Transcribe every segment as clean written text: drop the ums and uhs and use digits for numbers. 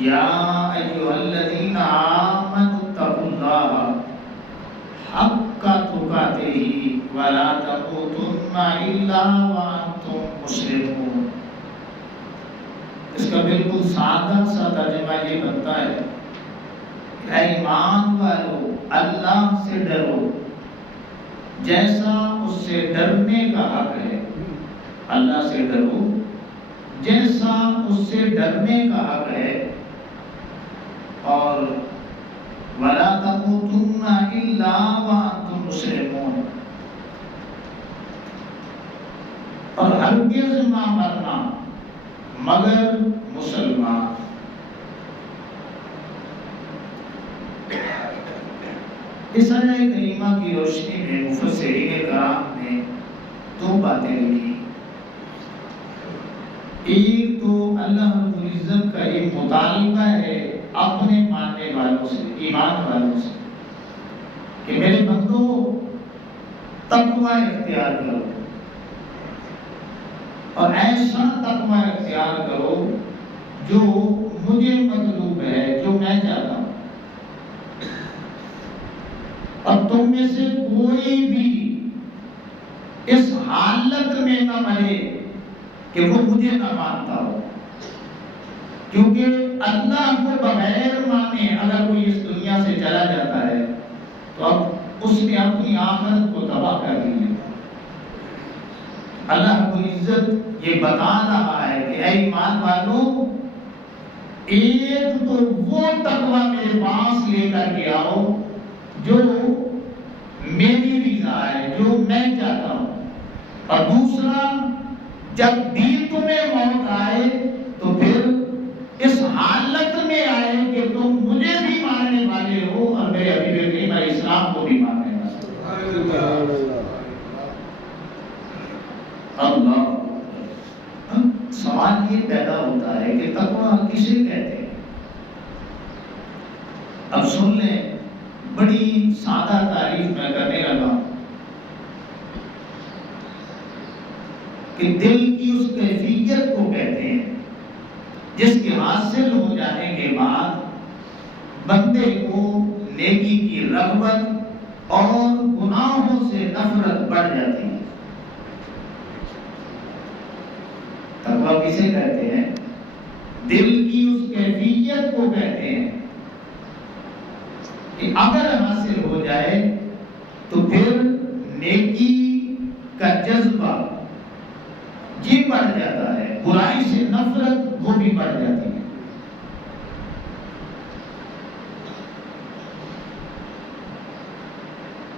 یا ایھا الذین آمنوا اتقوا اللہ حق تقاتہ ولا تموتن الا وانتم مسلمون۔ اس کا بالکل سادہ سا ترجمہ یہ بنتا ہے کہ اے ایمان والو اللہ سے ڈرو جیسا اس سے ڈرنے کا حق ہے، اللہ سے ڈرو جیسا اس سے ڈرنے کا حق ہے، اور وَلَا تَمُوتُنَّ إِلَّا وَأَنْتُمْ مُسْلِمُونَ، اور ہرگز نہ مرنا مگر مسلمان۔ اس آیہ کریمہ کی روشنی میں مفسرین کرام نے دو باتیں لکھی۔ ایک تو اللہ رب العزت کا ایک مطالبہ ہے اپنے ماننے والوں سے، ایمان والوں سے، کہ میرے بندو تقوی اختیار کرو، اور ایسا تقوی اختیار کرو جو مجھے مطلوب ہے، جو میں چاہتا ہوں، اور تم میں سے کوئی بھی اس حالت میں نہ مرے کہ وہ مجھے نہ مانتا ہو، کیونکہ اللہ کو بغیر مانے اگر کوئی اس دنیا سے چلا جاتا ہے تو اب اس نے اپنی آخرت کو تباہ کر لی ہے۔ اللہ رب العزت یہ بتا رہا ہے کہ اے ایمان والو، ایک تو وہ تقوی میرے پاس لے کر کے آؤ جو میری رضا ہے، جو میں چاہتا ہوں، اور دوسرا جب بھی تمہیں موت آئے تو پھر اس حالت میں آئے کہ تم مجھے بھی ماننے والے ہو اور میرے حبیب کریم علیہ السلام کو بھی ماننے والے ہو۔ اللہ، سوال یہ پیدا ہوتا ہے کہ تقویٰ کسے کہتے ہیں؟ اب سن لیں، بڑی سادہ تعریف میں کرنے لگا کہ دل کی اس کیفیت کو کہتے ہیں جس کے حاصل ہو جانے کے بعد بندے کو نیکی کی رغبت اور گناہوں سے نفرت بڑھ جاتی ہے۔ تقویٰ کسے کہتے ہیں؟ دل کی اس کیفیت کو کہتے ہیں کہ اگر حاصل ہو جائے تو پھر نیکی کا جذبہ یہ بڑھ جاتا ہے، برائی سے نفرت وہ بھی بڑھ جاتی ہے۔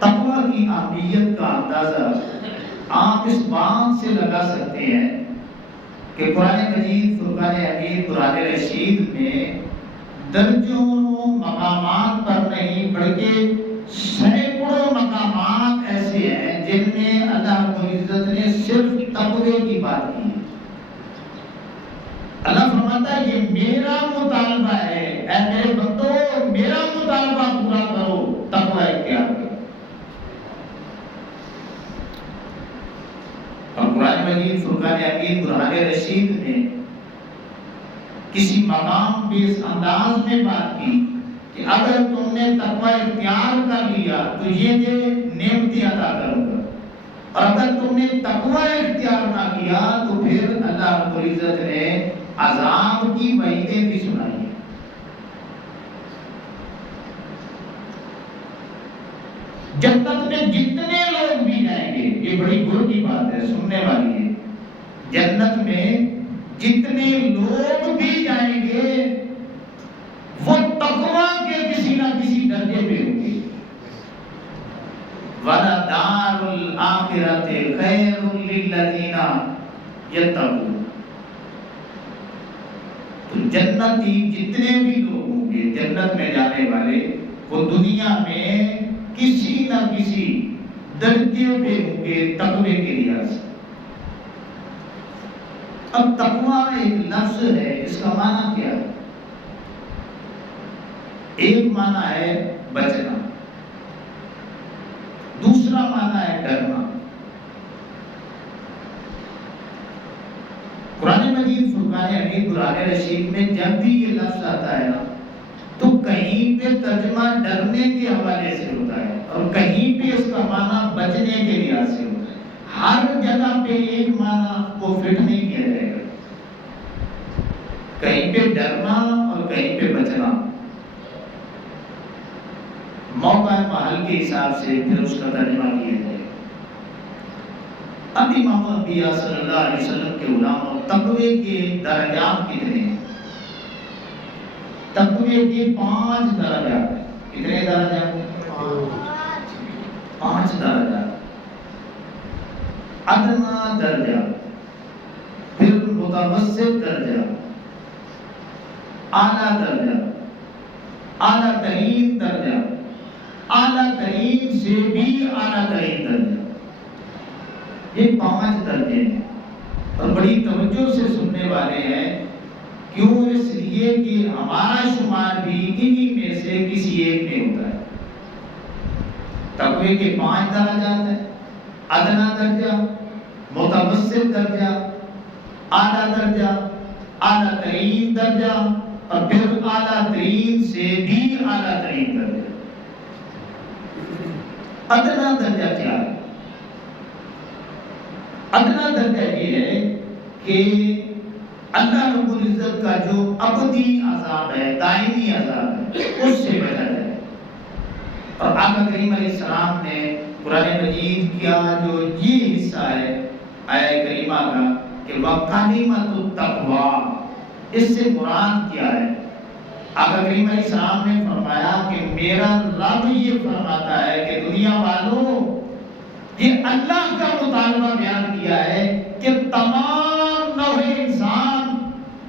تقویٰ کی اہمیت کا اندازہ آپ اس بات سے لگا سکتے ہیں کہ قرآن مجید فرقان حمید قرآن رشید میں درجوں مقامات پر نہیں بلکہ سینکڑوں مقامات ایسے ہیں جن میں اللہ رب العزت نے صرف تقوی کی بات کی ہے۔ اللہ فرماتا ہے یہ میرا مطالبہ ہے، اے میرے بندو میرا مطالبہ پورا کرو، تقوی اختیار کرو۔ اور قرآن مجید فرقان حمید قرآن رشید میں کسی مقام بھی اس انداز میں بات کی کہ اگر تم نے تقوی اختیار کر لیا تو یہ نعمتیں عطا کروں گا، اور اگر تم نے تقوی اختیار نہ کیا تو پھر اللہ رب العزت نے عذاب کی وعیدیں بھی سنائی ہیں۔ جنت میں جتنے لوگ بھی جائیں گے، یہ بڑی غور کی بات ہے، سننے والی ہے، جنت میں جتنے لوگ بھی جائیں گے وہ تقویٰ کے کسی نہ کسی درجے پہ ہوں گے۔ وَلَدَارُ الْآخِرَةِ خَيْرٌ لِلَّذِينَ يَتَّقُونَ، تو جنتی جتنے بھی لوگ ہوں گے جنت میں جانے والے، وہ دنیا میں کسی نہ کسی درجے پہ ہوں گے تقوی کے لحاظ سے۔ اب تقویٰ ایک لفظ ہے، اس کا معنی کیا ہے؟ ایک معنی ہے بچنا، دوسرا معنی ہے ڈرنا۔ قرآن مجید فرقان حمید قرآن رشید میں جب بھی یہ لفظ آتا ترجمہ ڈرنے کے حوالے سے ہوتا ہے اور کہیں پہ اس کا معنی بچنے کے لحاظ سے ہوتا ہے. ہر جگہ پہ ایک معنی کو فٹ نہیں کیا جائے گا. کہیں پہ ڈرنا اور کہیں پہ بچنا موقع محل کے حساب سے پھر اس کا ترجمہ کیا جائے. اب امام الانبیاء صلی اللہ علیہ وسلم کے علماء تقوی کے درجات کتنے ہیں؟ تقوی کے 5 درجات ہیں. کتنے درجات ہیں؟ 5 درجات. ادنا درجہ، پھر متوسط درجہ، اعلیٰ درجہ، اعلیٰ ترین درجہ، اعلیٰ ترین سے بھی اعلیٰ ترین درجہ. یہ 5 درجے ہیں اور بڑی توجہ سے سننے والے ہیں. کیوں؟ اس لیے کہ ہمارا شمار بھی انہی میں سے کسی ایک میں ہوتا ہے. تقوی کے 5 درجات ہیں: ادنا درجہ، متوسط درجہ، اعلیٰ درجہ، اعلیٰ ترین درجہ اور پھر اعلیٰ ترین سے بھی اعلیٰ ترین درجہ. ادنا درجہ کیا ہے؟ ادنا درجہ یہ ہے کہ اللہ رب العزت کا جو ابدی عذاب ہے، دائمی عذاب ہے، اس سے بچا جائے. اور آقا کریم علیہ السلام نے قرآن مجید کیا جو یہ حصہ ہے آیہ کریمہ کا کہ وَقَلِمَةُ التَّقْوَى، اس سے مراد کیا ہے؟ آقا کریم علیہ السلام نے فرمایا کہ میرا رب یہ فرماتا ہے کہ دنیا والوں، یہ اللہ کا مطالبہ بیان کیا ہے کہ تمام نوع انسان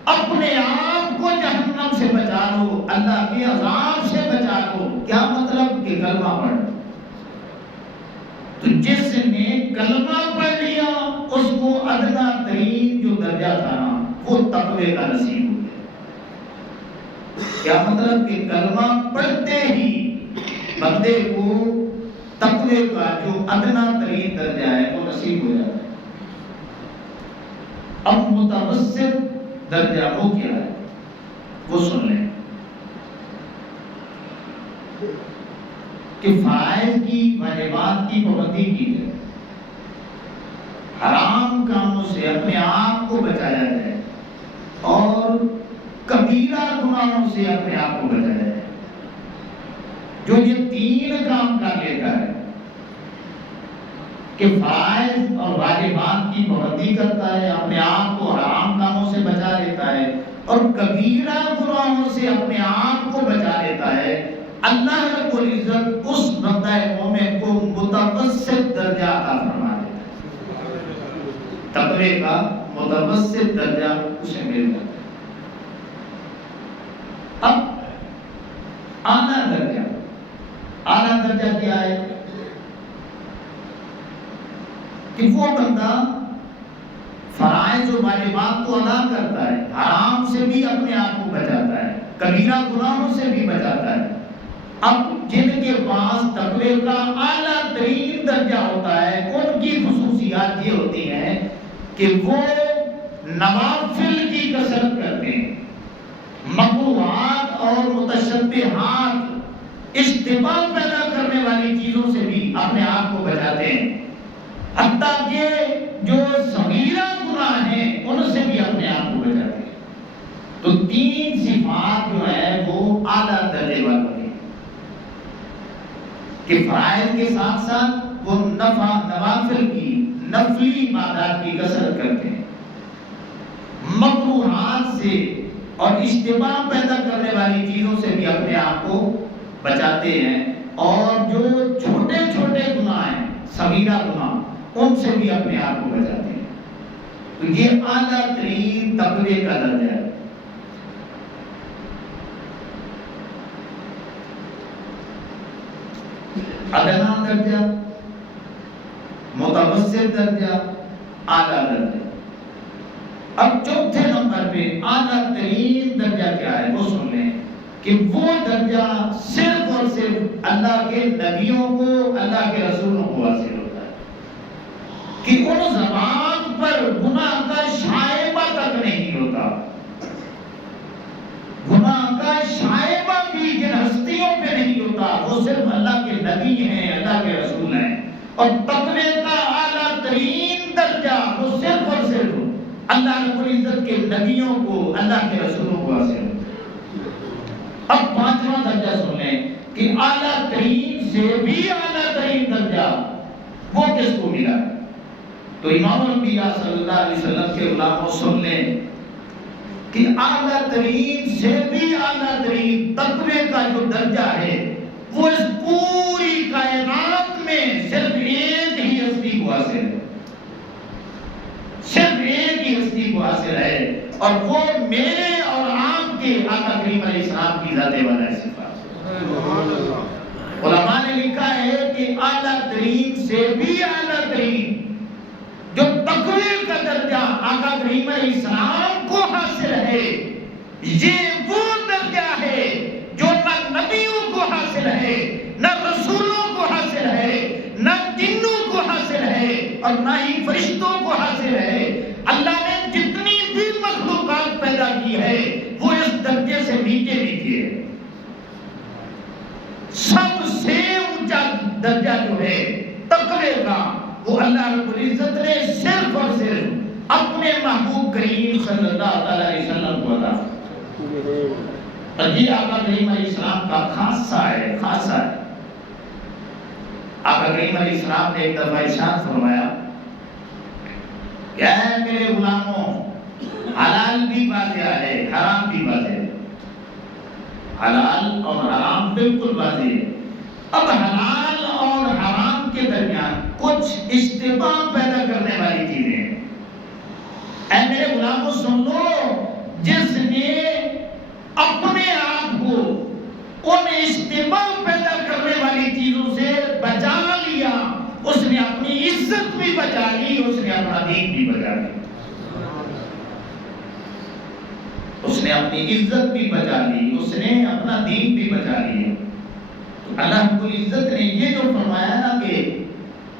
اپنے آپ کو جہنم سے بچا لو، اللہ کے عذاب سے بچا لو. کیا مطلب؟ کہ کلمہ پڑھ. تو جس نے کلمہ پڑھ لیا اس کو ادنا ترین جو درجہ تھا نا وہ تقوی کا نصیب ہو گیا. کیا مطلب؟ کہ کلمہ پڑھتے ہی بندے کو تقوی کا جو ادنا ترین درجہ ہے وہ نصیب ہو جاتا ہے. اب متوسط درجہ وہ کیا ہے وہ سن لیں کہ فرائض کی واجبات کی پابندی کی جائے، حرام کاموں سے اپنے آپ کو بچایا جائے اور کبیرہ گناہوں سے اپنے آپ کو بچایا جائے. جو یہ 3 کام کر لیتا ہے کہ فرائض اور واجبات کی پابندی کرتا ہے، اپنے آپ کو حرام کاموں سے بچا لیتا ہے اور کبیرہ گناہوں سے اپنے آپ کو بچا لیتا ہے، اللہ رب العزت اس بندہ مومن کو متوسط درجہ عطا فرما دیتا ہے. تقوی کا متوسط درجہ اسے مل جاتا ہے. اب اعلیٰ درجہ، اعلیٰ درجہ کیا ہے؟ کہ وہ بندہ فرائض و واجبات کو ادا کرتا ہے، حرام سے بھی اپنے آپ کو بچاتا ہے، کبیرہ گناہوں سے بھی بچاتا ہے. اب جن کے پاس تقوی کا اعلیٰ ترین درجہ ہوتا ہے ان کی خصوصیات یہ ہوتی ہیں کہ وہ نوافل کی کثرت کرتے ہیں، مکروہات اور متشبہات، اشتباہ پیدا کرنے والی چیزوں سے بھی اپنے آپ کو بچاتے ہیں، حتیٰ کہ جو صغیرہ گناہ ہیں ان سے بھی اپنے آپ کو بچاتے ہیں. تو 3 صفات جو ہے وہ اعلیٰ درجے والوں کی کہ فرائض کے ساتھ ساتھ وہ نوافل کی، نفلی عبادات کی کثرت کرتے ہیں، مکروہات سے اور اشتباہ پیدا کرنے والی چیزوں سے بھی اپنے آپ کو بچاتے ہیں، اور جو چھوٹے چھوٹے گناہ ہیں، صغیرہ گناہ، ان سے بھی اپنے آپ کو بچاتے ہیں. تو یہ اعلیٰ ترین تقوی کا درجہ ہے. ادنا درجہ، متوسط درجہ، اعلیٰ درجہ. اب چوتھے نمبر پہ اعلیٰ ترین درجہ کیا ہے وہ سن لیں کہ وہ درجہ صرف اور صرف اللہ کے نبیوں کو، اللہ کے رسولوں کو حاصل ہوتا ہے کہ ان زبان پر گناہ کا شائبہ تک نہیں ہوتا. گناہ کا شائبہ بھی جن ہستیوں پہ اور تقوی کا اعلیٰ ترین درجہ وہ صرف اور صرف اللہ رب العزت کے نبیوں کو، اللہ کے رسولوں کو حاصل ہے۔ اب پانچواں درجہ سن لیں کہ اعلیٰ ترین سے بھی اعلیٰ ترین درجہ وہ کس کو ملا؟ تو امام الانبیاء صلی اللہ علیہ وسلم کے غلاموں سن لیں کہ اعلیٰ ترین سے بھی اعلیٰ ترین تقوی کا جو درجہ ہے وہ اس پوری کائنات میں صرف ایک ہی ہستی کو حاصل ہے، صرف ایک ہی ہستی کو حاصل ہے، اور وہ میرے اور آپ کے آقا کریم علیہ السلام کی ذات والا صفات۔ علماء نے لکھا ہے کہ اعلیٰ ترین سے بھی اعلیٰ ترین جو تقوی کا درجہ آقا کریم علیہ السلام کو حاصل ہے، یہ وہ درجہ ہے جو نہ نبیوں کو حاصل ہے، نہ رسولوں کو حاصل ہے، نہ جنوں کو حاصل ہے، اور نہ ہی فرشتوں کو حاصل ہے۔ اللہ نے جتنی بھی مخلوقات پیدا کی ہے وہ اس درجے سے نیچے نیچے ہے۔ سب سے اونچا درجہ جو ہے تقوی کا وہ اللہ رب العزت نے صرف اور صرف اپنے محبوب کریم صلی اللہ علیہ وسلم کو عطا فرمایا۔ اور یہ آقا کریم علیہ السلام کا خاصہ ہے، خاصہ ہے۔ آقا کریم علیہ السلام نے ایک دفعہ ارشاد فرمایا کہ اے میرے غلاموں، حلال بھی واضح ہے، حرام بھی واضح ہے۔ حلال اور حرام بالکل واضح ہے۔ اب حلال اور حرام کے درمیان کچھ اشتباہ پیدا کرنے والی چیزیں ہیں۔ اے میرے غلاموں سن لو، جس نے اپنے آپ کو ان اشتباہ پیدا کرنے والی چیزوں سے بچا لیا، اس نے اپنی عزت بھی بچا لی، اس نے اپنا دین بھی بچا لیا، اس نے اپنی عزت بھی بچا لی، اس نے اپنا دین بھی بچا لیا۔ اللہ رب العزت نے یہ جو فرمایا نا کہ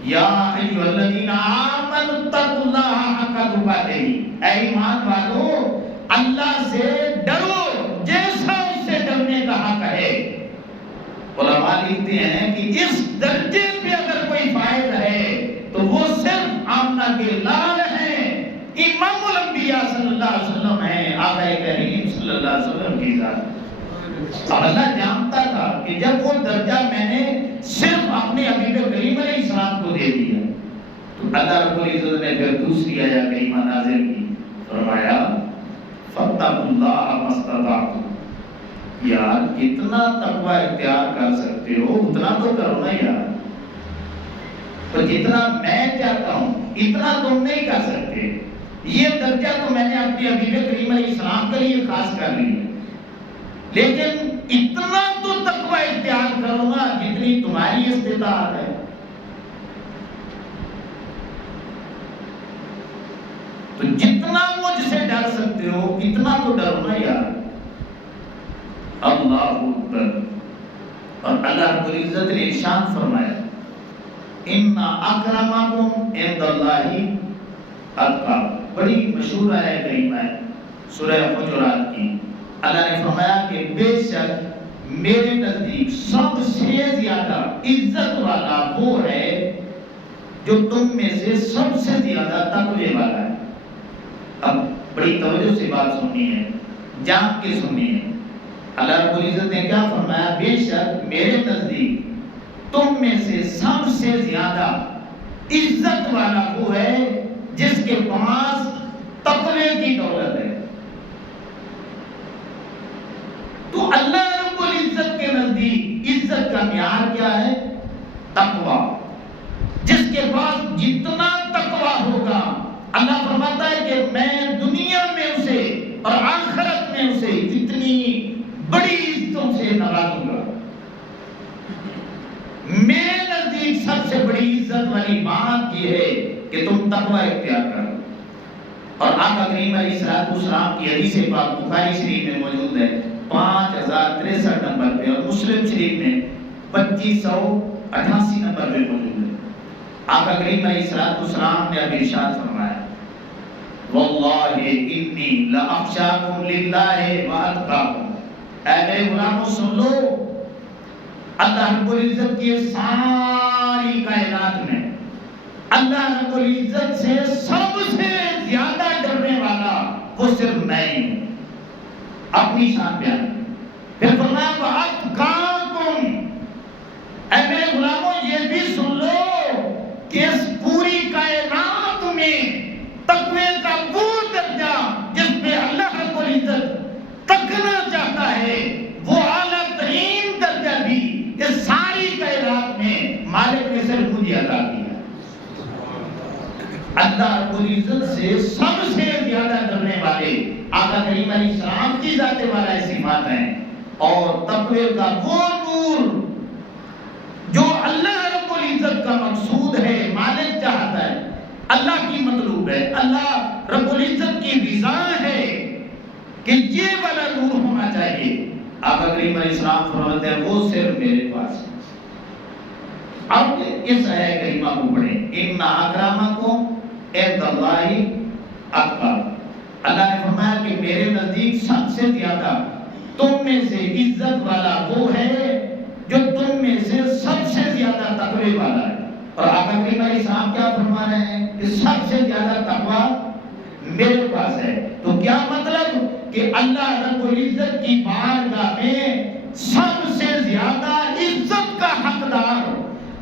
یا ایھا الذین آمنوا اتقوا اللہ حق تقاتہ، اے ایمان والو اللہ سے ڈرو جیسا اس سے ڈرنے کا حق ہے۔ علماء لکھتے ہیں کہ اس درجے پہ اگر کوئی فائز ہے تو وہ صرف آمنہ کے لال ہیں، امام الانبیاء صلی اللہ علیہ وسلم ہیں، آقا کریم صلی اللہ علیہ وسلم کی ذات۔ اب اللہ جانتا تھا کہ جب وہ درجہ میں نے صرف اپنے حبیب کریم علیہ السلام کو دے دیا تو اللہ رب العزت نے پھر دوسری آیت کریمہ نازل کی، فرمایا فاتقوا اللہ ما استطعتم، یار جتنا تقوی اختیار کر سکتے ہو اتنا تو کرو نا یار، تو جتنا میں چاہتا ہوں اتنا تم نہیں کر سکتے۔ یہ درجہ تو میں نے اپنے حبیب کریم علیہ السلام کے لیے خاص کر لیا، لیکن اتنا تو تقوی اختیار کرو نا جتنی تمہاری استطاعت ہے۔ تو جتنا مجھ سے ڈر سکتے ہو اتنا تو ڈرو نا یار۔ اللہ اکبر۔ اور اللہ رب العزت نے ارشاد فرمایا ان اکرمکم عند اللہ اتقاکم، بڑی مشہور آیت کریمہ ہے سورہ حجرات کی۔ اللہ نے فرمایا کہ بے شک میرے نزدیک سب سے زیادہ عزت والا وہ ہے جو تم میں سے سب سے زیادہ تقوی والا ہے۔ اب بڑی توجہ سے بات سننی ہے، جان کے سننی ہے۔ اللہ رب العزت نے کیا فرمایا؟ بے شک میرے نزدیک تم میں سے سب سے زیادہ عزت والا وہ ہے جس کے پاس تقوی کی دولت ہے۔ تو اللہ رب العزت کے نزدیک عزت کا معیار کیا ہے؟ تقوی۔ جس کے پاس جتنا تقوی ہوگا، اللہ فرماتا ہے کہ میں دنیا میں اسے اور آخرت میں اسے اتنی بڑی عزتوں سے نوازوں گا۔ میرے نزدیک سب سے بڑی عزت والی بات یہ ہے کہ تم تقوی اختیار کرو۔ اور آقا کریم علیہ السلام کی حدیث پاک بخاری شریف میں موجود ہے 5063 نمبر پہ، اور مسلم شریف میں 2588 نمبر پہ موجود ہے۔ آقا کریم علیہ السلام نے ابھی ارشاد فرمایا واللہ انی لاخشاکم للہ واتقاکم، اے میرے غلاموں سن لو، اللہ رب العزت کی ساری کائنات میں اللہ رب العزت سے سب سے زیادہ ڈرنے والا وہ صرف میں ہی ہوں. اپنی شان بیان. پھر فرمایا وَأَتْقَاكُمْ، اے میرے غلاموں یہ بھی سن لو کہ اس پوری کائنات میں تقوی کا وہ درجہ جس پہ اللہ رب العزت تکنا چاہتا ہے، وہ اعلیٰ ترین درجہ بھی اس ساری کائنات میں مالک نے صرف مجھے عطا کیا. اللہ رب العزت سے سب سے زیادہ ڈرنے والے آقا کریم علیہ السلام کی ذات والا صفات ہیں. اور تقوی کا وہ نور جو اللہ رب العزت کا مقصود ہے، مالک چاہتا ہے، اللہ کی مطلوب ہے، اللہ رب العزت کی رضا ہے کہ یہ والا نور ہونا چاہیے. آقا کریم علیہ السلام فرماتے ہیں وہ صرف میرے پاس ہے. اب اس آیت کریمہ کو پڑھیں. ان اکرمکم عند اللہ اتقاکم. اللہ نے فرمایا کہ میرے نزدیک سب سے زیادہ تم میں سے عزت والا وہ ہے جو تم میں سے سب سے زیادہ تقوی والا ہے. اور آقا کریم علیہ السلام کیا فرما رہے ہیں کہ سب سے زیادہ تقوی میرے پاس ہے. تو کیا مطلب کہ اللہ رب العزت کی بارگاہ میں سب سے زیادہ عزت کا حقدار،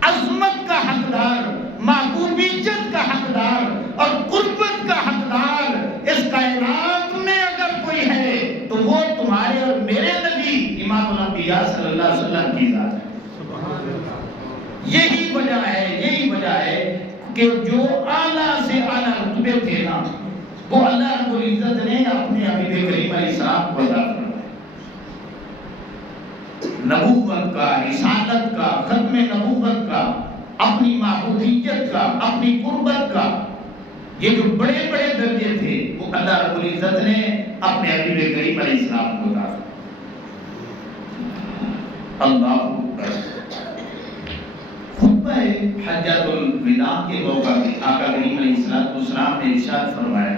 عظمت کا حقدار، محبوبیت کا حقدار اور قربت کا حقدار اس کائنات میں اگر کوئی ہے تو وہ تمہارے اور میرے نبی امام الانبیاء صلی اللہ علیہ وسلم کی ذات ہے. یہی وجہ ہے کہ جو اعلیٰ سے اعلیٰ رتبے تھے نا وہ اللہ رب العزت نے اپنے حبیب کریم علیہ السلام کو عطا فرمایا. نبوت کا، رسالت کا، ختم نبوت کا، اپنی محبوبیت کا، اپنی قربت کا، یہ جو بڑے بڑے درجے تھے وہ اللہ رب العزت نے اپنے حبیب کریم علیہ السلام کو عطا فرمایا. اللہ اکبر. خطبہ حجۃ الوداع کے موقع پہ آقا کریم علیہ السلام نے ارشاد فرمایا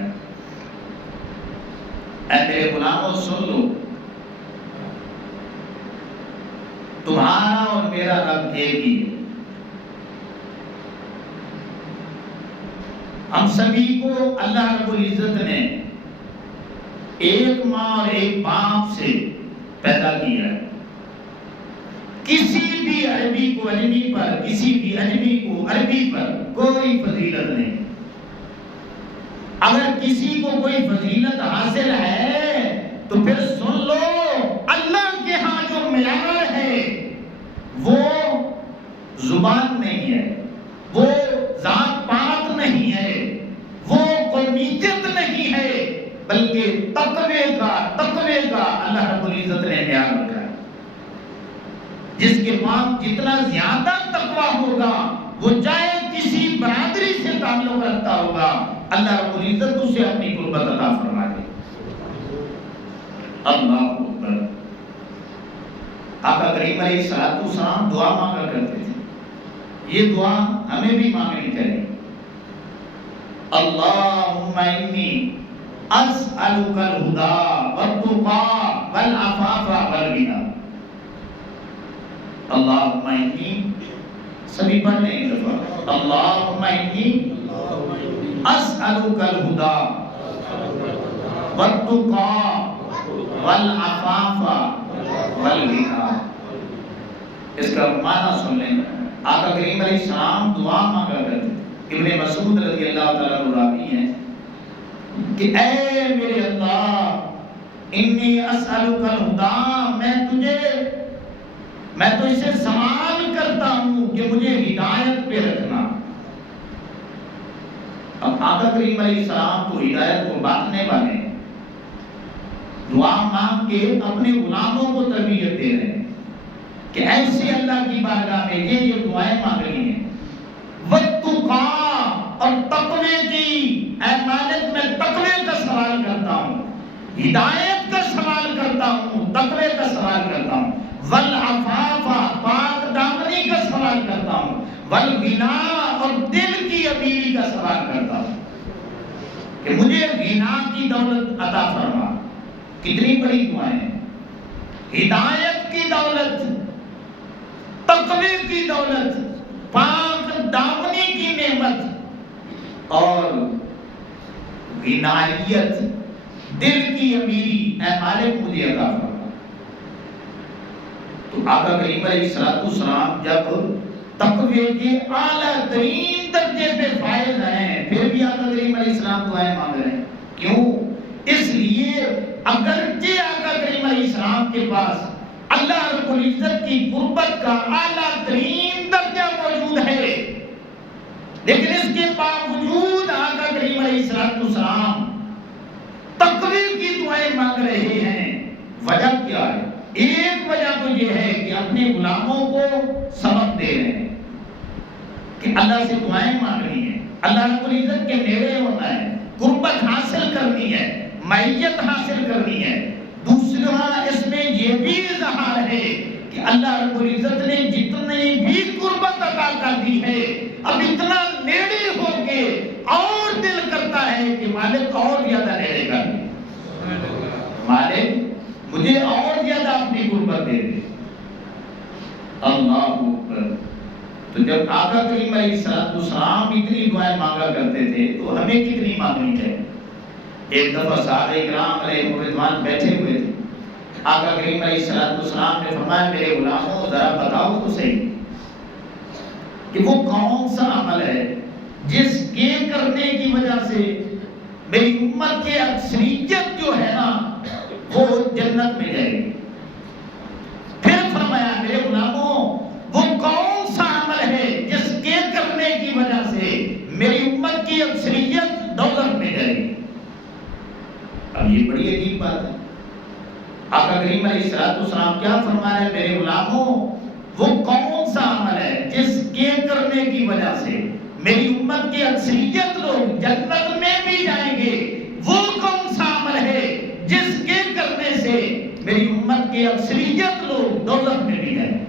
اے میرے غلاموں سن لو، تمہارا اور میرا رب ایک ہی ہے. ہم سبھی کو اللہ رب العزت نے ایک ماں اور ایک باپ سے پیدا کیا ہے. کسی بھی عربی کو عجمی پر، کسی بھی عجمی کو عربی پر کوئی فضیلت نہیں. اگر کسی کو کوئی فضیلت حاصل ہے تو پھر سن لو اللہ کے ہاں جو معیار ہے وہ زبان نہیں ہے، وہ ذات پات نہیں ہے، وہ قومیت نہیں ہے، بلکہ تقوی کا اللہ رب العزت نے معیار رکھا ہے. جس کے پاس جتنا زیادہ تقوی ہوگا وہ چاہے کسی برادری سے تعلق رکھتا ہوگا اللہ رب العزت اسے اپنی قربت عطا فرما دے. اللہ اکبر. آقا کریم علیہ السلام دعا مانگا کرتے تھے. یہ دعا ہمیں بھی مانگنی چاہیے. اللہم انی اسألک الہدی والتقی والعفاف والغنی. اللہم انی، سبھی پڑھ لیں ایک دفعہ. اللہم انی اسألک الہدی والتقی والعفاف والغنی. اس کا معنی سن لیں. آقا کریم علیہ السلام دعا مانگا کرتے. ابن مسعود رضی اللہ تعالیٰ عنہ راوی ہیں کہ اے میرے اللہ انی اسألک الہدی، میں تجھ سے سوال کرتا ہوں کہ مجھے ہدایت پہ رکھنا. اب آقا کریم علیہ السلام تو ہدایت کو بانٹنے والے ہیں. دعا مانگ کے اپنے غلاموں کو تربیت دے رہے ہیں کہ ایسے اللہ کی بارگاہ میں یہ دعائیں مانگنی ہیں. وَاتَّقَى، اور تقوی کی، اے مالک میں تقوی کا سوال کرتا ہوں، ہدایت کا سوال کرتا ہوں، تقوی کا سوال کرتا ہوں. والعفاف، پاک دامنی کا سوال کرتا ہوں. والغنا، اور دل کی امیری کا سوال کرتا ہوں کہ مجھے غنا کی دولت عطا فرما. کتنی بڑی دعائیں ہیں. ہدایت کی دولت، تقوی کی دولت، پاک دامنی کی نعمت اور عنایت، دل کی امیری اے مالک مجھے عطا فرما۔ تو آقا کریم علیہ السلام جب تقوی کے اعلیٰ ترین درجے پہ فائز ہیں، پھر بھی آقا کریم علیہ السلام دعائیں مانگ رہے ہیں۔ کیوں؟ اس لیے اگرچہ آقا کریم علیہ السلام کے پاس اللہ رب العزت کی قربت کا اعلیٰ ترین درجہ موجود ہے، لیکن اس کے باوجود آقا کریم علیہ السلام تقوی کی دعائیں مانگ رہے ہیں۔ وجہ کیا ہے؟ ایک وجہ تو یہ ہے کہ اپنے غلاموں کو سبق دے رہے ہیں کہ اللہ سے دعائیں مانگنی ہے، اللہ رب العزت کے نیڑے ہونا ہے، قربت حاصل کرنی ہے، معیت حاصل کرنی ہے۔ دوسرا اس میں یہ بھی اظہار ہے کہ اللہ رب العزت نے جتنی بھی قربت عطا کر دی ہے، اب اتنا نیڑے ہو کے اور دل کرتا ہے کہ مالک اور زیادہ نیڑے کر دے، مالک مجھے اور زیادہ اپنی قربت دے دے۔ اللہ اکبر۔ تو جب آقا کریم علیہ السلام اتنی دعائیں مانگا کرتے تھے تو ہمیں کتنی مانگنی ہے؟ ایک دفعہ صحابہ کرام علیہ رضوان بیٹھے ہوئے تھے، آقا کریم علیہ السلام نے فرمایا میرے غلاموں ذرا بتاؤ تو صحیح کہ وہ کون سا عمل ہے جس کے کرنے کی وجہ سے میری امت کے اکثریت جو ہے نا وہ جنت میں جائے گی۔ پھر فرمایا میرے غلاموں وہ کون سا عمل ہے جس کے کرنے کی وجہ سے میری امت کی اکثریت دوزخ میں جائے گی۔ اب یہ بڑی عجیب بات ہے، آقا کریم علیہ السلام کیا فرما رہے ہیں؟ میرے غلاموں وہ کون سا عمل ہے جس کے کرنے کی وجہ سے میری امت کی اکثریت لوگ جنت میں بھی جائیں گے، وہ کون سا عمل ہے جس کے کرنے سے میری امت کی اکثریت لوگ دوزخ میں بھی جائیں گے۔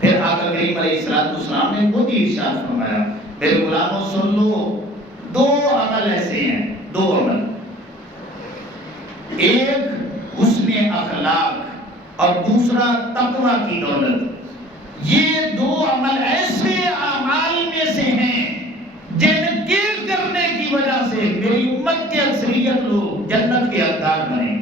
پھر آقا کریم علیہ السلام نے خود ہی ارشاد فرمایا میرے غلاموں سن لو، دو عمل ایسے ہیں، دو عمل، ایک حسن اخلاق اور دوسرا تقوی کی دولت۔ یہ دو عمل ایسے اعمال میں سے ہیں جن کے کرنے کی وجہ سے میری امت کے اکثریت لوگ جنت کے حقدار بنیں،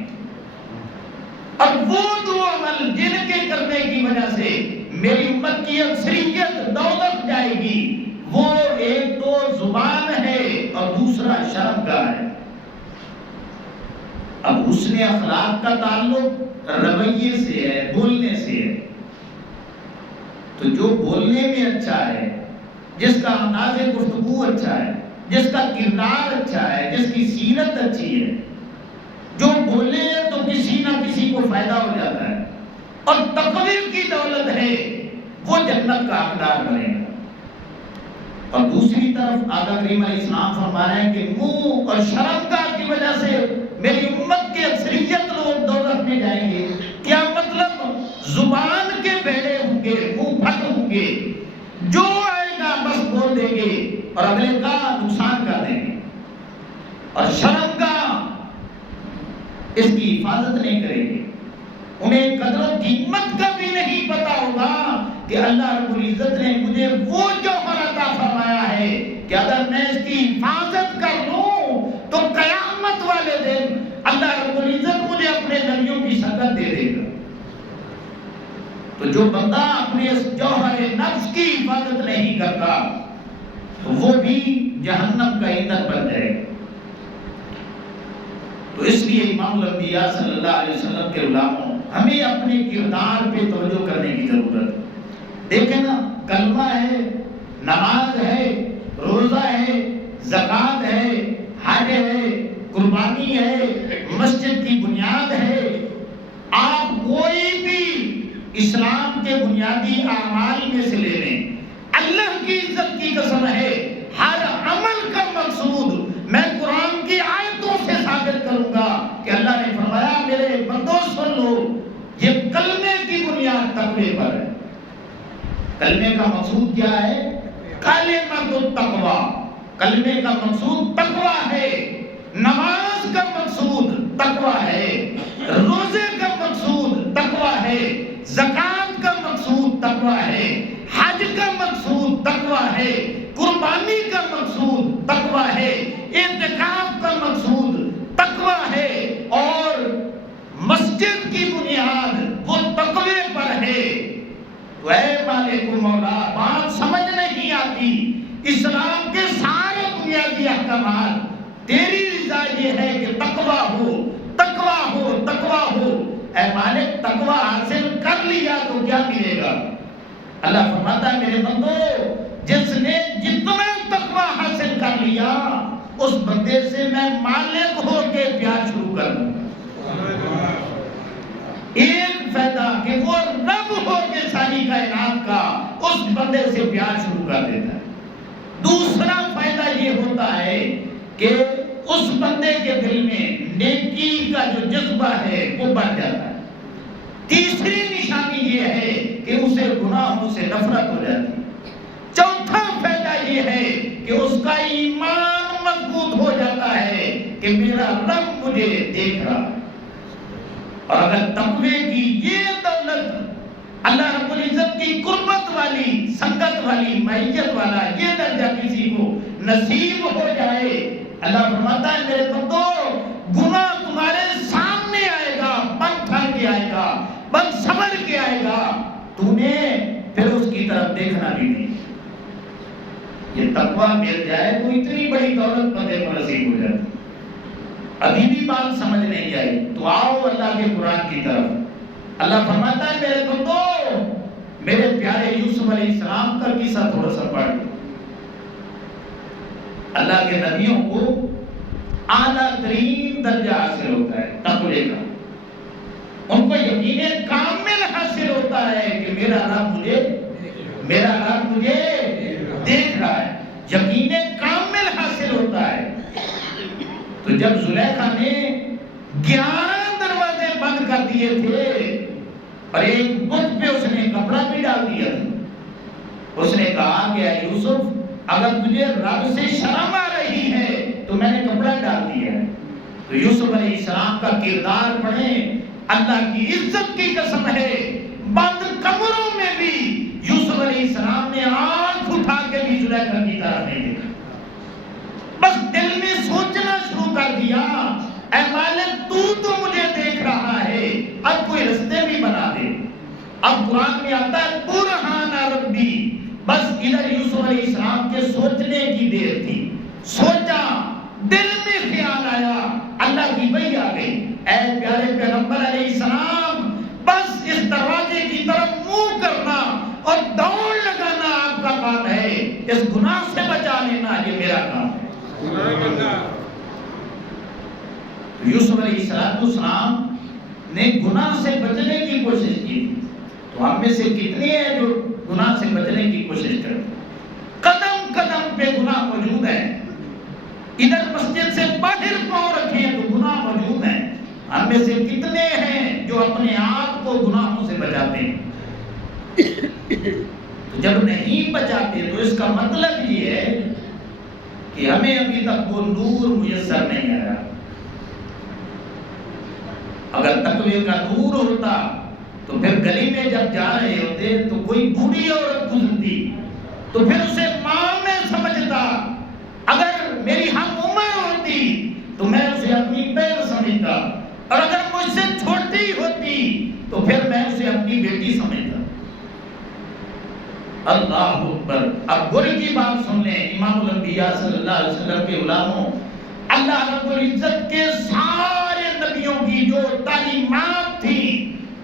اور وہ دو عمل جن کے کرنے کی وجہ سے میری امت کی اکثریت دوزخ جائے گی، وہ ایک تو زبان ہے اور دوسرا شرمگاہ ہے۔ اب حسن اخلاق کا تعلق رویے سے ہے، بولنے سے ہے، تو جو بولنے میں اچھا ہے، جس کا انداز گفتگو اچھا ہے، جس کا کردار اچھا ہے، جس کی سیرت اچھی ہے، جو بولے تو کسی نہ کسی کو فائدہ ہو جاتا ہے، اور تقوی کی دولت ہے وہ جنت کا حقدار بنے گا۔ اور دوسری طرف آقا کریم علیہ السلام فرما رہے ہیں کہ منہ اور شرمگاہ کی وجہ سے میری امت کے اکثریت لوگ دوزخ میں جائیں گے۔ کیا مطلب؟ زبان کے بیڑے ہوں گے، منہ پھٹ ہوں گے، جو آئے گا بس بول دیں گے اور اگلے کا نقصان کر دیں گے، اور شرمگاہ اس کی حفاظت نہیں کریں گے، انہیں قدر و قیمت کا بھی نہیں پتا ہوگا کہ اللہ رب العزت نے مجھے وہ جوہر عطا فرمایا ہے کہ اگر میں اس کی حفاظت کر لوں تو قیامت والے دن اللہ رب العزت مجھے اپنے نبیوں کی شرکت دے دے گا۔ تو جو بندہ اپنے اس جوہر نفس کی حفاظت نہیں کرتا تو وہ بھی جہنم کا ایندھن بن جائے گا۔ تو اس لیے امام الانبیاء صلی اللہ علیہ وسلم کے غلاموں ہمیں اپنے کردار پہ توجہ کرنے کی ضرورت ہے۔ دیکھیں نا، کلمہ ہے، نماز ہے، روزہ ہے، زکوٰۃ ہے، حج ہے، قربانی ہے، مسجد کی بنیاد ہے۔ آپ کوئی بھی اسلام کے بنیادی اعمال میں سے لے لیں، اللہ کی عزت کی قسم ہے ہر عمل کا مقصود میں قرآن کی آیتوں سے ثابت کروں گا کہ اللہ نے فرمایا میرے بندو سن لو، یہ کلمے کی بنیاد تقوی پر ہے۔ کلمے کا مقصود کیا ہے؟ کلمۃ التقوی، کلمے کا مقصود تقوی ہے، نماز کا مقصود تقوی ہے، روزے کا مقصود تقوی ہے، زکوٰۃ کا مقصود تقوی ہے، حج کا مقصود تقوی ہے، قربانی کا مقصود تقویٰ ہے، اعتکاف کا مقصود تقویٰ ہے، اور مسجد کی بنیاد وہ تقوی پر ہے۔ تو اے مالک و مولا، بات سمجھ نہیں آتی، اسلام کے سارے بنیادی احکامات تیری رضا یہ ہے کہ تقویٰ ہو، تقویٰ ہو، تقویٰ ہو۔ اے مالک، تقویٰ حاصل کر لیا تو کیا ملے گا؟ اللہ فرماتا ہے میرے بندو، جس نے جتنا تقویٰ حاصل کر لیا اس بندے سے میں مالک ہو کے پیار شروع کر دوں گا۔ ایک فائدہ کہ وہ رب ہو کے ساری کائنات کا اس بندے سے پیار شروع کر دیتا ہے۔ دوسرا فائدہ یہ ہوتا ہے کہ اس بندے کے دل میں نیکی کا جو جذبہ ہے وہ بڑھ جاتا ہے۔ تیسری نشانی یہ ہے کہ اسے گناہوں سے نفرت ہو جاتی ہے۔ چوتھا فائدہ یہ ہے کہ اس کا ایمان مضبوط ہو جاتا ہے کہ میرا رب مجھے دیکھ رہا ہے۔ اور اگر تقوی کی یہ دولت، اللہ رب العزت کی قربت والی، سنگت والی، معیت والا یہ درجہ کسی کو نصیب ہو جائے، اللہ فرماتا ہے میرے بندو، گناہ تمہارے سامنے آئے گا، من ٹھن کے آئے گا، من سمجھ کے آئے گا، تو نے پھر اس کی طرف دیکھنا بھی نہیں۔ یہ تقویٰ مل جائے تو اتنی بڑی دولت بندے کو نصیب ہو جاتی۔ ابھی بھی بات سمجھ نہیں آئی تو آؤ اللہ کے قرآن کی طرف۔ اللہ فرماتا ہے میرے بندو، میرے پیارے یوسف علیہ السلام کا قصہ تھوڑا سا پڑھ لو۔ اللہ کے نبیوں کو اعلیٰ ترین درجہ حاصل ہوتا ہے تقوی کا، ان کو یقین کامل حاصل ہوتا ہے کہ میرا رب مجھے دیکھ رہا ہے، یقین کامل حاصل ہوتا ہے۔ تو جب زلیخا نے 11 دروازے بند کر دیے تھے اور ایک بت پہ اس نے کپڑا بھی ڈال دیا تھا، اس نے کہا کہ اے یوسف، اگر تجھے رب سے شرم آ رہی ہے تو میں نے کپڑا ڈال دیا ہے۔ تو یوسف علیہ السلام کا کردار پڑھیں، اللہ کی عزت کی قسم ہے، بند کمروں میں بھی یوسف علیہ السلام نے آنکھ اٹھا کے بھی زلیخا کی طرف نہیں دیکھا، بس دل میں سوچنا شروع کر دیا، اے مالک تو مجھے دیکھ رہا ہے، اب کوئی رستے بھی بنا دے۔ اب قرآن میں آتا ہے برہان ربی، بس ادھر یوسف علیہ السلام کے سوچنے کی دیر تھی، سوچا، دل میں خیال آیا، اللہ کی وحی آ گئی، اے پیارے پیغمبر علیہ السلام، بس اس دروازے کی طرف منہ کرنا اور دوڑ لگانا آپ کا کام ہے، اس گناہ سے بچا لینا یہ میرا کام ہے۔ یوسف علیہ السلام نے گناہ سے بچنے کی کوشش کی تھی، تو ہم میں سے کتنے ہیں جو گناہ سے بچنے کی کوشش کرتے ہیں؟ قدم قدم پہ گناہ موجود ہے، ادھر مسجد سے باہر پاؤں رکھیں تو گناہ موجود ہیں۔ ہم میں سے کتنے ہیں جو اپنے آپ کو گناہوں سے بچاتے ہیں؟ تو جب نہیں بچاتے تو اس کا مطلب یہ ہے کہ ہمیں ابھی تک وہ نور میسر نہیں آیا۔ اگر تقوی کا نور ہوتا تو پھر گلی میں جب جا رہے ہوتے تو کوئی بوڑھی عورت گزرتی تو پھر اسے ماں میں سمجھتا، اگر میری ہم عمر ہوتی تو میں اسے اپنی بہن سمجھتا، اور اگر مجھ سے چھوٹی ہوتی تو پھر میں اسے اپنی بیٹی سمجھتا۔ اللہ اکبر۔ اب گل کی بات سن لیں، امام الانبیاء صلی اللہ علیہ وسلم کے غلاموں، اللہ رب العزت کے سارے نبیوں کی جو تعلیمات تھی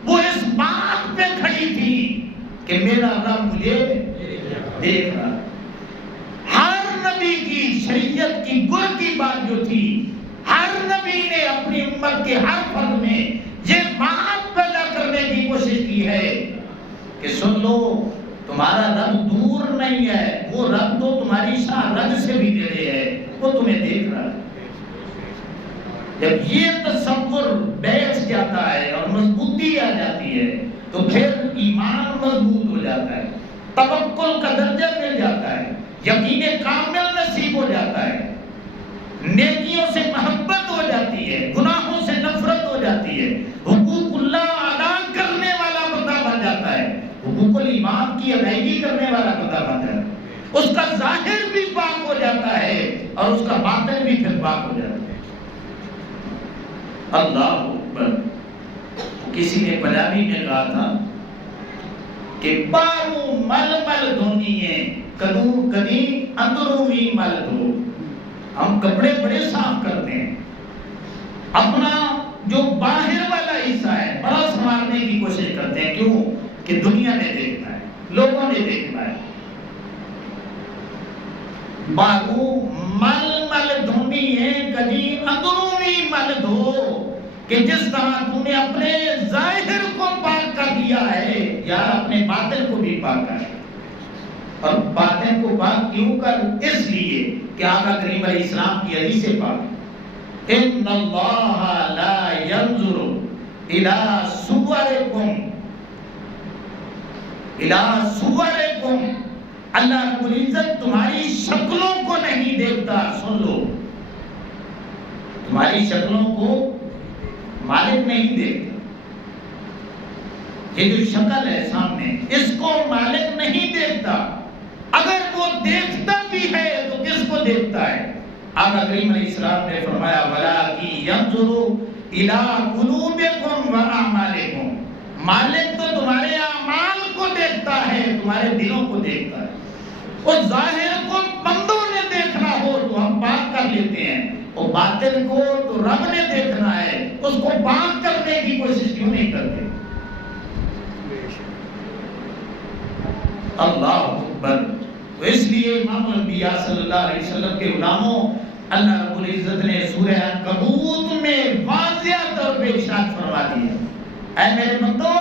وہ اس بات پہ کھڑی تھی کہ میرا رب مجھے دیکھ رہا۔ ہر نبی کی شریعت کی گر کی بات جو تھی، ہر نبی نے اپنی امت کے ہر فرد میں یہ بات پیدا کرنے کی کوشش کی ہے کہ سن لو، تمہارا رب دور نہیں ہے، وہ رب تو تمہاری شاہ رگ سے بھی نیڑے ہے، وہ تمہیں دیکھ رہا ہے۔ جب یہ تصور بیٹھ جاتا ہے اور مضبوطی آ جاتی ہے تو پھر ایمان مضبوط ہو جاتا ہے، توکل کا درجہ مل جاتا ہے، یقین کامل نصیب ہو جاتا ہے، نیکیوں سے محبت ہو جاتی ہے، گناہوں سے نفرت ہو جاتی ہے، حقوق اللہ ادا کرنے والا بندہ بن جاتا ہے، حقوق الایمان کی ادائیگی کرنے والا بندہ بن جاتا ہے، اس کا ظاہر بھی پاک ہو جاتا ہے، اور اس کا باطن بھی پھر پاک ہو جاتا ہے۔ اللہ اکبر۔ کسی نے پنجابی میں کہا تھا کہ بارو مل مل دھونی ہے کدو کدی اندروں بھی مل دھو۔ ہم کپڑے بڑے صاف کرتے ہیں، اپنا جو باہر والا حصہ ہے بڑا سنوارنے کی کوشش کرتے ہیں، کیوں کہ دنیا نے دیکھنا ہے، لوگوں نے دیکھنا ہے۔ بارو مل مل دھونی ہے کدی اندروں بھی مل دھو، کہ جس طرح تم نے اپنے ظاہر کو پاک کر لیا ہے یار اپنے باطن کو بھی پاک کر۔ اور باطن کو پاک کیوں کر؟ اس لیے کہ آقا کریم علیہ السلام کی حدیث پاک ان اللہ لا ينظر الى صورکم، اللہ رب العزت تمہاری شکلوں کو نہیں دیکھتا۔ سن لو، تمہاری شکلوں کو مالک نہیں دیکھتا۔ یہ جو شکل ہے سامنے اس کو مالک نہیں دیکھتا، اگر وہ دیکھتا بھی ہے تو کس کو دیکھتا ہے؟ آقا کریم علیہ السلام نے فرمایا وَلَٰكِن يَنظُرُ إِلَىٰ قُلُوبِكُمْ وَأَعْمَالِكُمْ، مالک تو تمہارے اعمال کو دیکھتا ہے، تمہارے دلوں کو دیکھتا ہے۔ اور ظاہر کو بندوں نے دیکھنا ہو تو ہم پاک کر لیتے ہیں، اور باطن کو تو رب نے دیکھنا ہے، اس کو پاک کرنے کی کوشش کیوں نہیں کرتے؟ اللہ اکبر۔ تو اس لیے امام الانبیاء صلی اللہ علیہ وسلم کے غلاموں، اللہ رب العزت نے سورہ عنکبوت میں واضح طور پہ ارشاد فرما دیا، اے میرے بندو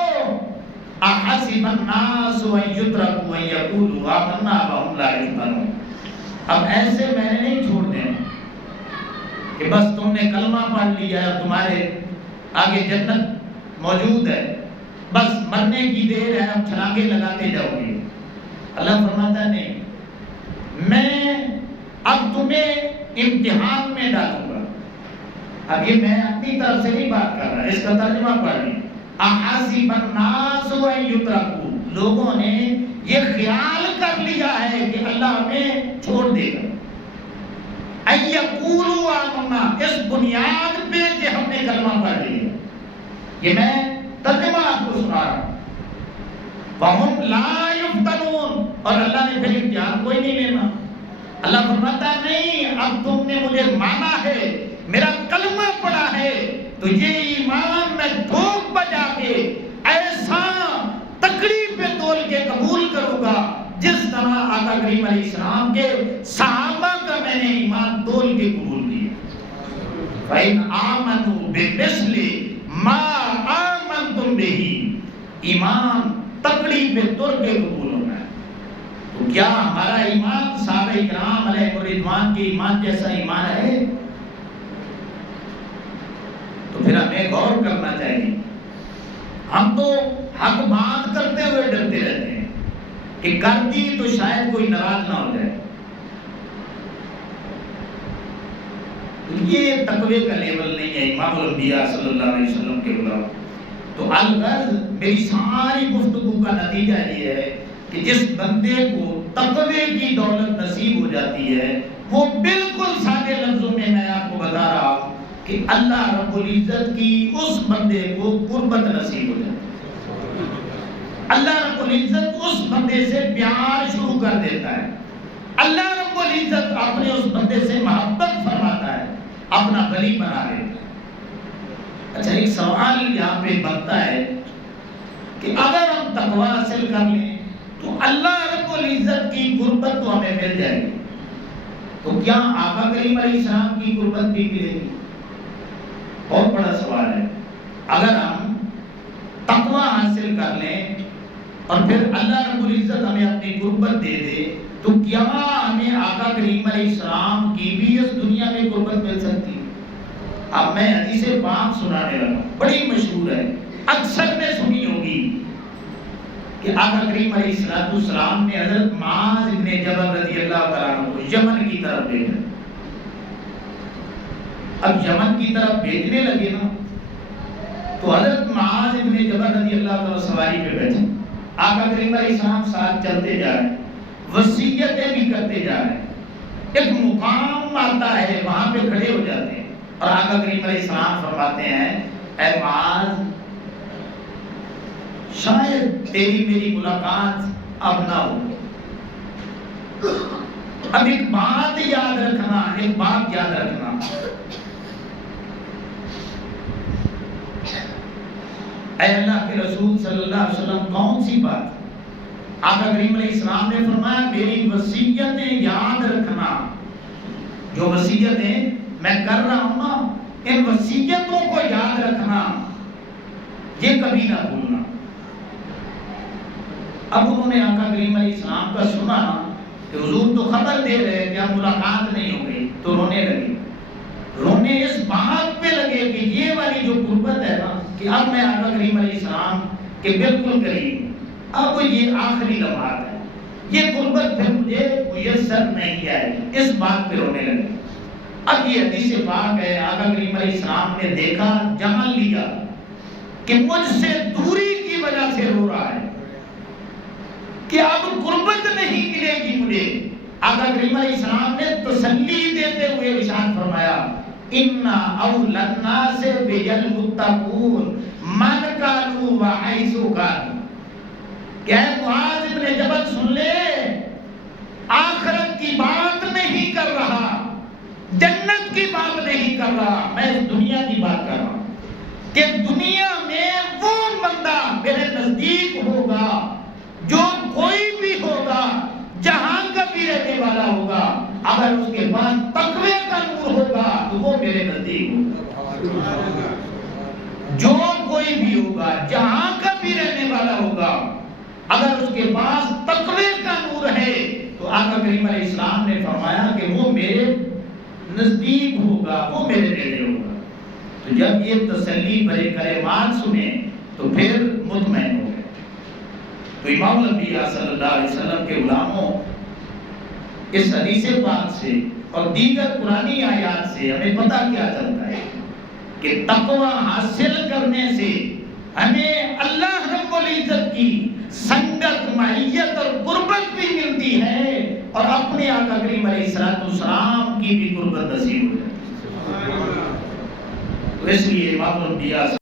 احسب الناس ان یترکوا ان یقولوا آمنا وهم لا یفتنون۔ اب ایسے میں نے نہیں چھوڑ دینا کہ بس تم نے کلمہ پڑھ لیا ہے، تمہارے آگے جنت موجود ہے، بس مرنے کی دیر ہے، اب چھلانگے لگاتے جاؤ گے۔ اللہ فرماتا نہیں، میں اب تمہیں امتحان میں ڈالوں گا۔ اب یہ میں اپنی طرف سے نہیں بات کر رہا، اس کا ترجمہ پڑھ لیں۔ احسب الناس ان یترکوا، لوگوں نے یہ خیال کر لیا ہے کہ اللہ ہمیں چھوڑ دے گا، ان یقولوا آمنا، اس بنیاد پہ کہ ہم نے کلمہ پڑھ لیا۔ یہ میں ترجمہ آپ کو سنا رہا ہوں۔ وَهُمْ لَا يُفْتَنُونَ، اور اللہ نے پھر امتحان کوئی نہیں لینا۔ اللہ فرماتا نہیں، اب تم نے مجھے مانا ہے، میرا کلمہ پڑھا ہے، تو یہ ایمان میں ٹھوک بجا کے ایسا تکڑی پہ تول کے قبول کروں گا جس طرح آقا کریم علیہ السلام کے صحابہ کا میں نے ایمان تول کے قبول کیا۔ فَإِنْ آمَنُوا بِمِثْلِ مَا آمَنْتُمْ بِهِ، ایمان تکڑی پہ تول کے قبول ہونا ہے۔ تو کیا ہمارا ایمان صحابہ کرام علیہ الرضوان کے ایمان جیسا ایمان ہے؟ تو پھر ہمیں غور کرنا چاہیے۔ ہم تو حق بات کرتے ہوئے ڈرتے رہتے ہیں کہ کر دی تو شاید کوئی ناراض نہ ہو جائے۔ یہ تقوی کا لیول نہیں ہے امام الانبیاء صلی اللہ علیہ وسلم کے غلام۔ تو الغرض میری ساری گفتگو کا نتیجہ یہ ہے کہ جس بندے کو تقوی کی دولت نصیب ہو جاتی ہے، وہ بالکل سادے لفظوں میں آپ کو بتا رہا ہوں کہ اللہ رب العزت کی اس بندے کو قربت نصیب ہو جاتی ہے۔ اللہ رب العزت اس بندے سے پیار شروع کر دیتا ہے، اللہ رب العزت اپنے اس بندے سے محبت فرماتا ہے، اپنا ولی بنا لیتا ہے۔ اچھا، ایک سوال یہاں پہ بنتا ہے کہ اگر ہم تقوی حاصل کر لیں تو اللہ رب العزت کی قربت تو ہمیں مل جائے گی، تو کیا آقا کریم علیہ السلام کی قربت بھی ملے گی؟ بہت بڑا سوال ہے۔ اگر ہم تقوی حاصل کر لیں اور پھر اللہ رب العزت ہمیں اپنی قربت دے دے تو کیا ہمیں آقا کریم علیہ السلام کی بھی اس دنیا میں قربت مل سکتی ہے؟ اب میں حدیث پاک سنانے لگا ہوں، بڑی مشہور ہے، اکثر نے سنی ہوگی کہ آقا کریم علیہ السلام نے حضرت معاذ ابن جبل رضی اللہ تعالیٰ عنہ کو یمن کی طرف بھیجا۔ اب یمن کی طرف بھیجنے لگے نا تو حضرت معاذ ابن جبل رضی اللہ تعالیٰ سواری پہ بیٹھے، آقا کریم علیہ السلام ساتھ چلتے جا رہے ہیں، وصیتیں بھی کرتے جا رہے ہیں، ایک مقام آتا ہے، وہاں پہ کھڑے ہو جاتے ہیں اور آقا کریم علیہ السلام فرماتے ہیں اے معاذ شاید تیری میری ملاقات اب نہ ہو، اب ایک بات یاد رکھنا، ایک بات یاد رکھنا، اے اللہ کے رسول صلی اللہ علیہ وسلم کون سی بات؟ آقا کریم علیہ السلام نے فرمایا میری وصیتیں یاد رکھنا، جو وصیتیں میں کر رہا ہوں نا ان وصیتوں کو یاد رکھنا، یہ کبھی نہ بھولنا۔ اب انہوں نے آقا کریم علیہ السلام کا سنا کہ حضور تو خبر دے رہے کہ اب ملاقات نہیں ہو گئی، تو رونے لگے، رونے اس بات پہ لگے کہ یہ والی جو قربت ہے نا کہ اب میں آقا کریم علیہ السلام کے بالکل قریب، اب یہ آخری لمحات ہے، یہ قربت پھر مجھے میسر نہیں آئے گی، اس بات پہ رونے لگے۔ اب یہ حدیث پاک ہے، آقا کریم علیہ السلام نے دیکھا، جان لیا کہ مجھ سے دوری کی وجہ سے رو رہا ہے، کہ اب قربت نہیں ملے گی مجھے۔ آقا کریم علیہ السلام نے تسلی دیتے ہوئے ارشاد فرمایا اِنَّ أَوْلَى النَّاسِ بِهِ الْمُتَّقُونَ مَنْ كَانُوا وَحَيْثُ كَانُوا، کہ اے معاذ ابن جبل سن لے، آخرت کی بات نہیں کر رہا، جنت کی بات نہیں کر رہا، میں اس دنیا کی بات کر رہا ہوں کہ دنیا میں وہ بندہ میرے نزدیک ہوگا جو کوئی بھی ہوگا، جہاں کا بھی رہنے والا ہوگا، اگر اس کے پاس تقوی کا نور ہوگا تو وہ میرے نزدیک ہوگا۔ جو کوئی بھی ہوگا، جہاں کا بھی رہنے والا ہوگا، اگر اس کے پاس تقوی کا نور ہے تو آقا کریم علیہ السلام نے فرمایا کہ وہ میرے نزدیک ہوگا، وہ میرے نیڑے ہوگا۔ تو جب یہ تسلی بھرے کلمات سنے تو پھر مطمئن ہو گئے۔ تو امام الانبیاء صلی اللہ علیہ وسلم کے غلاموں، اس حدیث پاک سے اور دیگر قرآنی آیات سے ہمیں پتہ کیا چلتا ہے کہ تقوی حاصل کرنے سے ہمیں اللہ رب العزت کی سنگت، معیت اور قربت بھی ملتی ہے، اور اپنے آقا کریم علیہ السلام کی بھی قربت نصیب ہو جاتی ہے۔ تو اس لیے امام الانبیاء